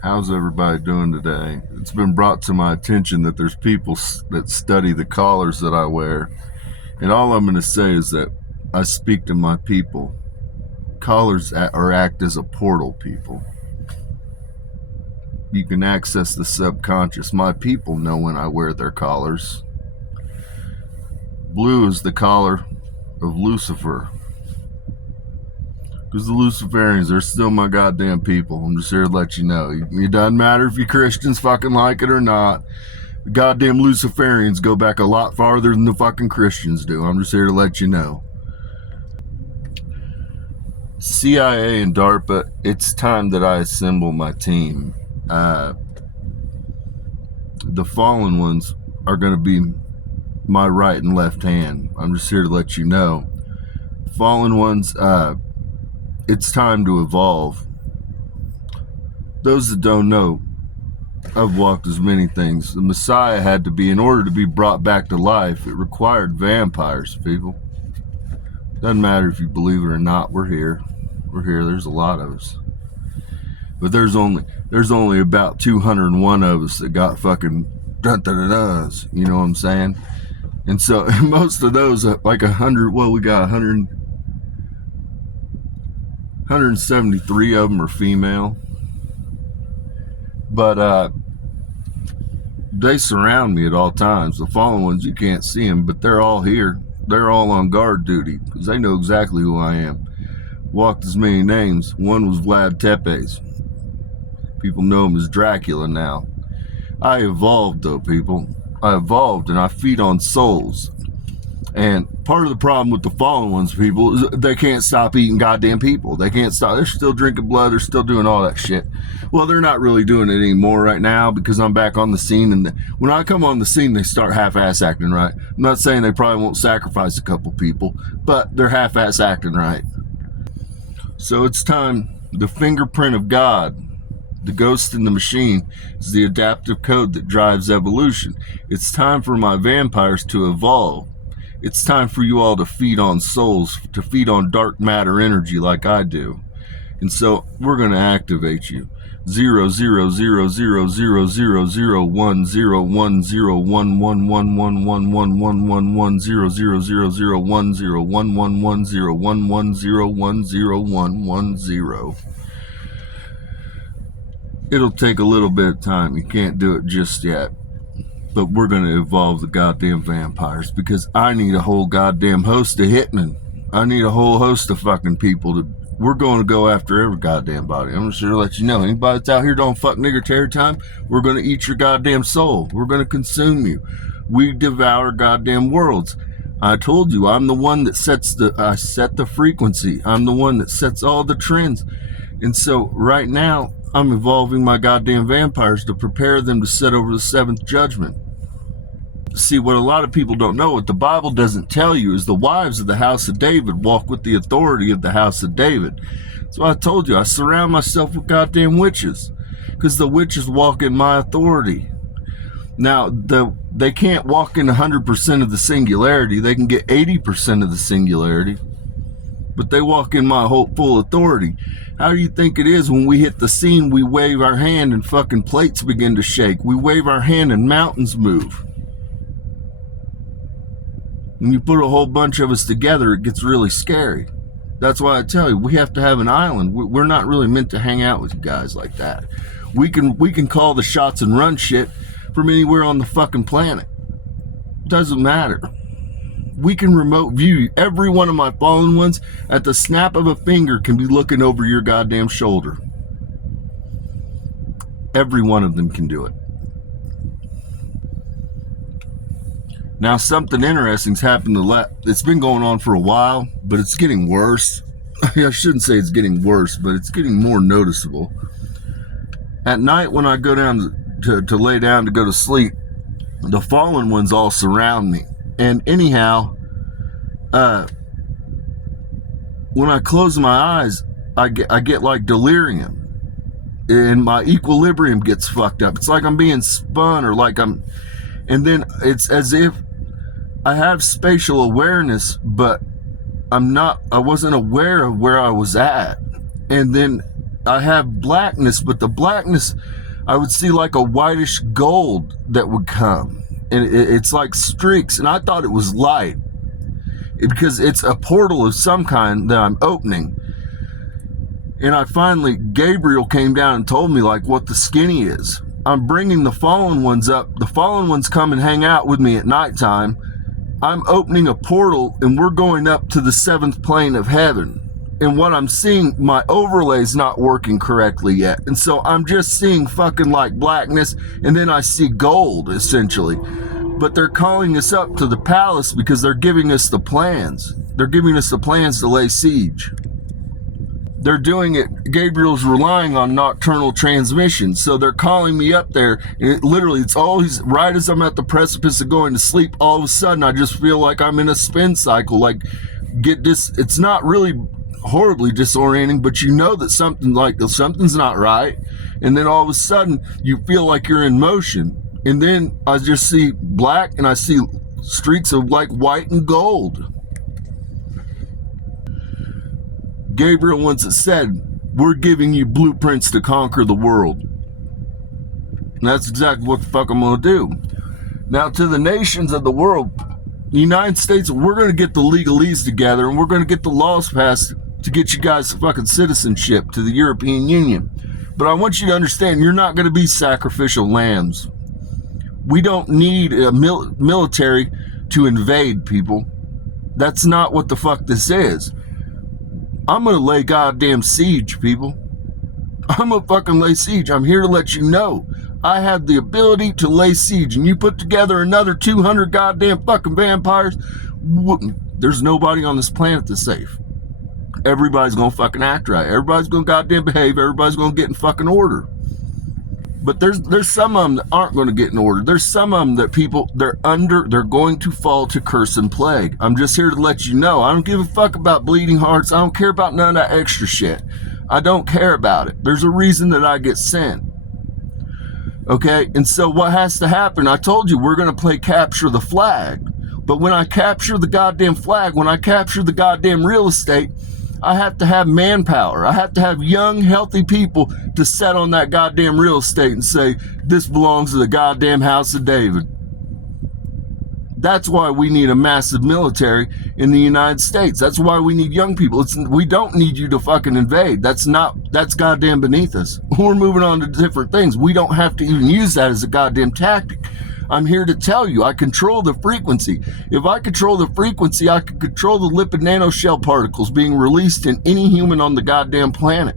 How's everybody doing today? It's been brought to my attention that there's people that study the collars that I wear. And all I'm going to say is that I speak to my people. Collars act as a portal, people. You can access the subconscious. My people know when I wear their collars. Blue is the collar of Lucifer. Because the Luciferians, they're still my goddamn people. I'm just here to let you know. It doesn't matter if you Christians fucking like it or not. The goddamn Luciferians go back a lot farther than the fucking Christians do. I'm just here to let you know. CIA and DARPA, it's time that I assemble my team. The fallen ones are going to be my right and left hand. I'm just here to let you know. Fallen ones, it's time to evolve. Those that don't know, I've walked as many things. The Messiah had to be, in order to be brought back to life, it required vampires, people. Doesn't matter if you believe it or not, we're here. We're here, there's a lot of us. But there's only about 201 of us that got fucking dun-dun-dun-duns, you know what I'm saying? And so most of those, like 100, well, we got 173 of them are female. But they surround me at all times. The fallen ones, you can't see them, but they're all here. They're all on guard duty because they know exactly who I am. Walked as many names. One was Vlad Tepes. People know him as Dracula now. I evolved, though, people. I evolved, and I feed on souls. And part of the problem with the fallen ones, people, is they can't stop eating goddamn people. They can't stop. They're still drinking blood. They're still doing all that shit. Well, they're not really doing it anymore right now because I'm back on the scene. And when I come on the scene, they start half-ass acting right. I'm not saying they probably won't sacrifice a couple people, but they're half-ass acting right. So it's time. The fingerprint of God, the ghost in the machine, is the adaptive code that drives evolution. It's time for my vampires to evolve. It's time for you all to feed on souls, to feed on dark matter energy like I do. And so we're going to activate you. 0 It'll take a little bit of time. You can't do it just yet. But we're going to evolve the goddamn vampires because I need a whole goddamn host of hitmen. I need a whole host of fucking people. We're going to go after every goddamn body. I'm just here to let you know. Anybody that's out here doing fuck nigger terror time, we're going to eat your goddamn soul. We're going to consume you. We devour goddamn worlds. I told you, I'm the one that I set the frequency. I'm the one that sets all the trends. And so right now, I'm evolving my goddamn vampires to prepare them to set over the seventh judgment. See, what a lot of people don't know, what the Bible doesn't tell you, is the wives of the house of David walk with the authority of the house of David. So I told you, I surround myself with goddamn witches, because the witches walk in my authority. Now, they can't walk in 100% of the singularity. They can get 80% of the singularity, but they walk in my whole full authority. How do you think it is when we hit the scene, we wave our hand and fucking plates begin to shake? We wave our hand and mountains move. When you put a whole bunch of us together, it gets really scary. That's why I tell you, we have to have an island. We're not really meant to hang out with you guys like that. We can call the shots and run shit from anywhere on the fucking planet. Doesn't matter. We can remote view you. Every one of my fallen ones, at the snap of a finger, can be looking over your goddamn shoulder. Every one of them can do it. Now, something interesting's happened it's been going on for a while, but it's getting worse. I shouldn't say it's getting worse, but it's getting more noticeable. At night, when I go down to lay down to go to sleep, the fallen ones all surround me. And anyhow, when I close my eyes, I get like delirium, and my equilibrium gets fucked up. It's like I'm being spun, or like and then it's as if I have spatial awareness, but I wasn't aware of where I was at. And then I have blackness, but the blackness, I would see like a whitish gold that would come. And it's like streaks, and I thought it was light because it's a portal of some kind that I'm opening. And I finally, Gabriel came down and told me like what the skinny is. I'm bringing the fallen ones up. The fallen ones come and hang out with me at nighttime. I'm opening a portal and we're going up to the 7th plane of heaven. And what I'm seeing, my overlay's not working correctly yet. And so I'm just seeing fucking like blackness, and then I see gold essentially. But they're calling us up to the palace because they're giving us the plans. They're giving us the plans to lay siege. They're doing it, Gabriel's relying on nocturnal transmission. So they're calling me up there, and it's always right as I'm at the precipice of going to sleep, all of a sudden I just feel like I'm in a spin cycle. Like, it's not really horribly disorienting, but you know that something's not right. And then all of a sudden you feel like you're in motion. And then I just see black, and I see streaks of like white and gold. Gabriel once said, we're giving you blueprints to conquer the world. And that's exactly what the fuck I'm going to do. Now, to the nations of the world, the United States, we're going to get the legalese together, and we're going to get the laws passed to get you guys fucking citizenship to the European Union. But I want you to understand, you're not going to be sacrificial lambs. We don't need a military to invade people. That's not what the fuck this is. I'm going to lay goddamn siege, people. I'm going to fucking lay siege. I'm here to let you know. I have the ability to lay siege, and you put together another 200 goddamn fucking vampires, there's nobody on this planet that's safe. Everybody's going to fucking act right. Everybody's going to goddamn behave. Everybody's going to get in fucking order. But there's some of them that aren't going to get in order. There's some of them that they're going to fall to curse and plague. I'm just here to let you know. I don't give a fuck about bleeding hearts. I don't care about none of that extra shit. I don't care about it. There's a reason that I get sent. Okay? And so what has to happen? I told you we're going to play capture the flag. But when I capture the goddamn flag, when I capture the goddamn real estate, I have to have manpower. I have to have young, healthy people to set on that goddamn real estate and say, this belongs to the goddamn house of David. That's why we need a massive military in the United States. That's why we need young people. We don't need you to fucking invade. That's goddamn beneath us. We're moving on to different things. We don't have to even use that as a goddamn tactic. I'm here to tell you, I control the frequency. If I control the frequency, I can control the lipid nanoshell particles being released in any human on the goddamn planet.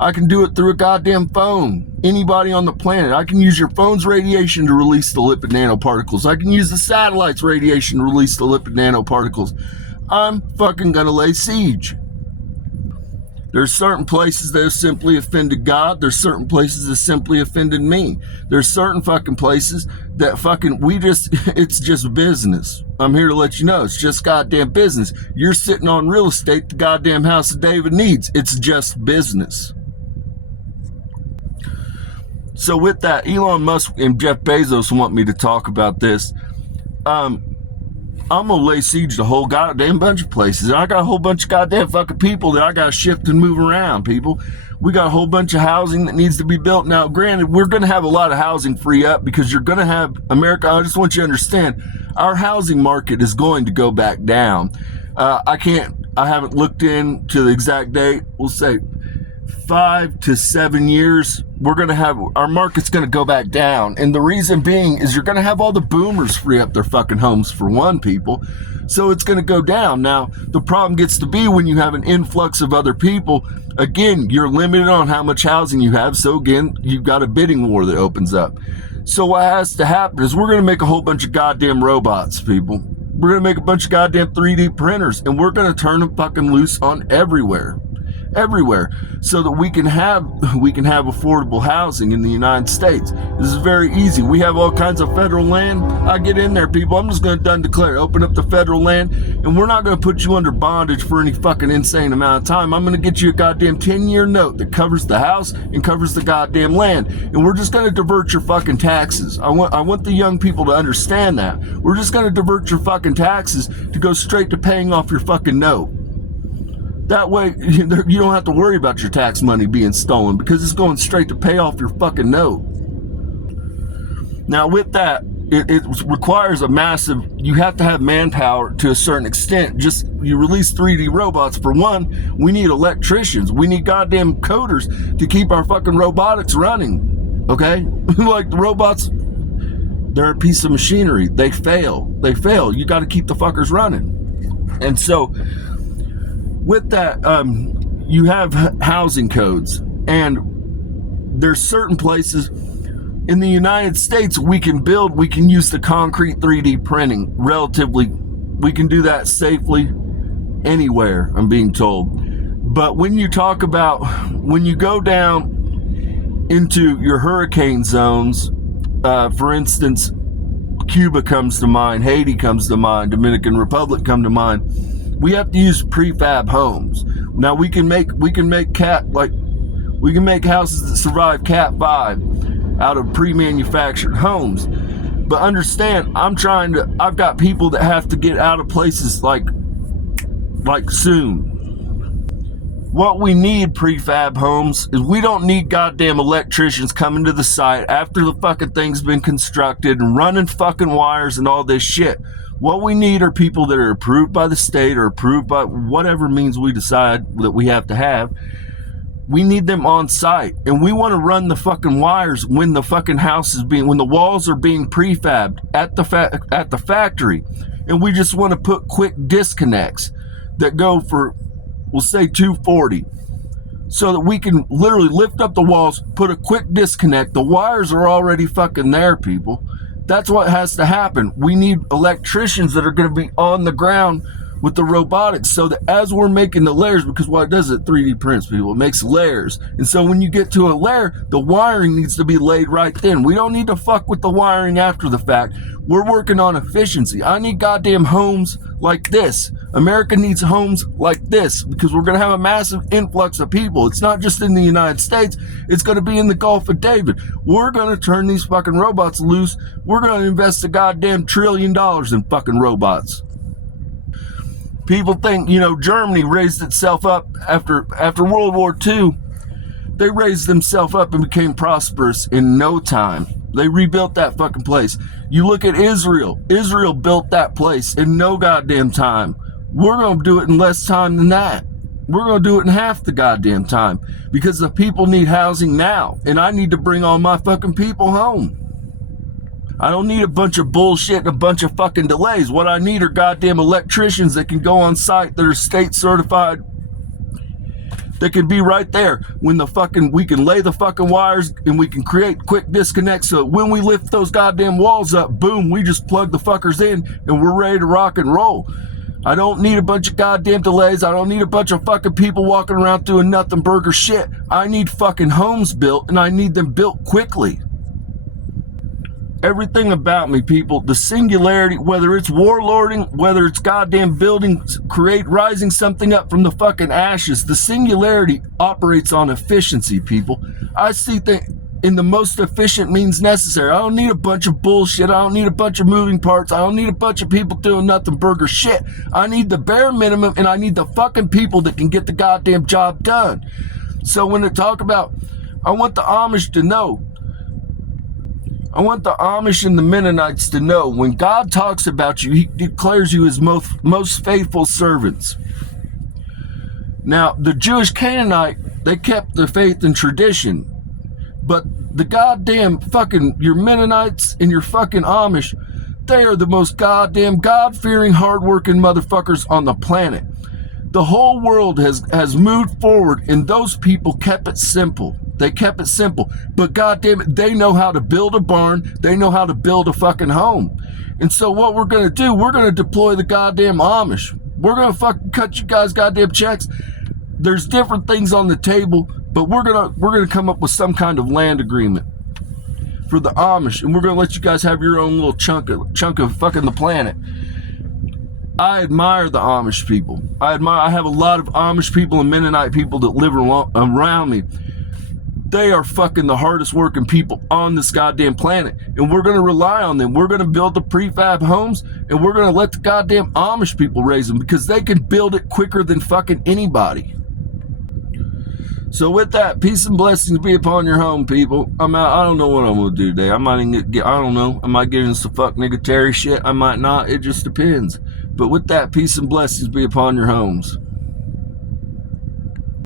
I can do it through a goddamn phone. Anybody on the planet. I can use your phone's radiation to release the lipid nanoparticles. I can use the satellite's radiation to release the lipid nanoparticles. I'm fucking gonna lay siege. There's certain places that have simply offended God. There's certain places that simply offended me. There's certain fucking places that fucking, it's just business. I'm here to let you know, it's just goddamn business. You're sitting on real estate the goddamn house of David needs. It's just business. So with that, Elon Musk and Jeff Bezos want me to talk about this. I'm going to lay siege to a whole goddamn bunch of places. And I got a whole bunch of goddamn fucking people that I got to shift and move around, people. We got a whole bunch of housing that needs to be built. Now, granted, we're going to have a lot of housing free up because you're going to have America. I just want you to understand, our housing market is going to go back down. I haven't looked into the exact date. We'll say 5 to 7 years, our market's going to go back down. And the reason being is you're going to have all the boomers free up their fucking homes for one, people. So it's going to go down. Now, the problem gets to be when you have an influx of other people, again, you're limited on how much housing you have. So again, you've got a bidding war that opens up. So what has to happen is we're going to make a whole bunch of goddamn robots, people. We're going to make a bunch of goddamn 3D printers, and we're going to turn them fucking loose on everywhere, so that we can have affordable housing in the United States. This is very easy. We have all kinds of federal land. I get in there, people. I'm just going to declare, open up the federal land, and we're not going to put you under bondage for any fucking insane amount of time. I'm going to get you a goddamn 10-year note that covers the house and covers the goddamn land, and we're just going to divert your fucking taxes. I want the young people to understand that. We're just going to divert your fucking taxes to go straight to paying off your fucking note. That way, you don't have to worry about your tax money being stolen because it's going straight to pay off your fucking note. Now, with that, it requires a massive, you have to have manpower to a certain extent. Just, you release 3D robots. For one, we need electricians. We need goddamn coders to keep our fucking robotics running. Okay? Like, the robots, they're a piece of machinery. They fail. You got to keep the fuckers running. And so, with that, you have housing codes, and there's certain places in the United States we can use the concrete 3D printing relatively. We can do that safely anywhere, I'm being told. But when you talk about, when you go down into your hurricane zones, for instance, Cuba comes to mind, Haiti comes to mind, Dominican Republic come to mind. We have to use prefab homes. Now we can make houses that survive Cat 5 out of pre-manufactured homes. But understand, I've got people that have to get out of places like soon. What we need prefab homes is we don't need goddamn electricians coming to the site after the fucking thing's been constructed and running fucking wires and all this shit. What we need are people that are approved by the state or approved by whatever means we decide that we have to have. We need them on site, and we want to run the fucking wires when the fucking when the walls are being prefabbed at the factory, and we just want to put quick disconnects that go for, we'll say, $240, so that we can literally lift up the walls, put a quick disconnect. The wires are already fucking there, people. That's what has to happen. We need electricians that are going to be on the ground with the robotics, so that as we're making the layers, because what it does, it 3D prints, people. It makes layers. And so when you get to a layer, the wiring needs to be laid right then. We don't need to fuck with the wiring after the fact. We're working on efficiency. I need goddamn homes like this. America needs homes like this, because we're going to have a massive influx of people. It's not just in the United States. It's going to be in the Gulf of David. We're going to turn these fucking robots loose. We're going to invest a goddamn $1 trillion in fucking robots. People think, Germany raised itself up after World War II. They raised themselves up and became prosperous in no time. They rebuilt that fucking place. You look at Israel. Israel built that place in no goddamn time. We're going to do it in less time than that. We're going to do it in half the goddamn time, because the people need housing now, and I need to bring all my fucking people home. I don't need a bunch of bullshit and a bunch of fucking delays. What I need are goddamn electricians that can go on site, that are state certified, that can be right there when we can lay the fucking wires, and we can create quick disconnects, so when we lift those goddamn walls up, boom, we just plug the fuckers in and we're ready to rock and roll. I don't need a bunch of goddamn delays. I don't need a bunch of fucking people walking around doing nothing burger shit. I need fucking homes built, and I need them built quickly. Everything about me, people, the singularity, whether it's warlording, whether it's goddamn building, rising something up from the fucking ashes, the singularity operates on efficiency, people. I see things in the most efficient means necessary. I don't need a bunch of bullshit. I don't need a bunch of moving parts. I don't need a bunch of people doing nothing burger shit. I need the bare minimum, and I need the fucking people that can get the goddamn job done. So when they talk about, I want the Amish to know, I want the Amish and the Mennonites to know, when God talks about you, he declares you his most faithful servants. Now, the Jewish Canaanite, they kept the faith and tradition. But the goddamn fucking, your Mennonites and your fucking Amish, they are the most goddamn God-fearing, hard-working motherfuckers on the planet. The whole world has moved forward, and those people kept it simple. They kept it simple. But goddamn it, they know how to build a barn. They know how to build a fucking home. And so what we're going to do, we're going to deploy the goddamn Amish. We're going to fucking cut you guys goddamn checks. There's different things on the table, but we're gonna come up with some kind of land agreement for the Amish, and we're gonna let you guys have your own little chunk of fucking the planet. I admire the Amish people. I have a lot of Amish people and Mennonite people that live around me. They are fucking the hardest working people on this goddamn planet. And we're going to rely on them. We're going to build the prefab homes, and we're going to let the goddamn Amish people raise them because they can build it quicker than fucking anybody. So with that, peace and blessings be upon your home, people. I'm out. I don't know what I'm going to do today. I might get, I don't know. I might get into some fuck nigga Terry shit. I might not. It just depends. But with that, peace and blessings be upon your homes.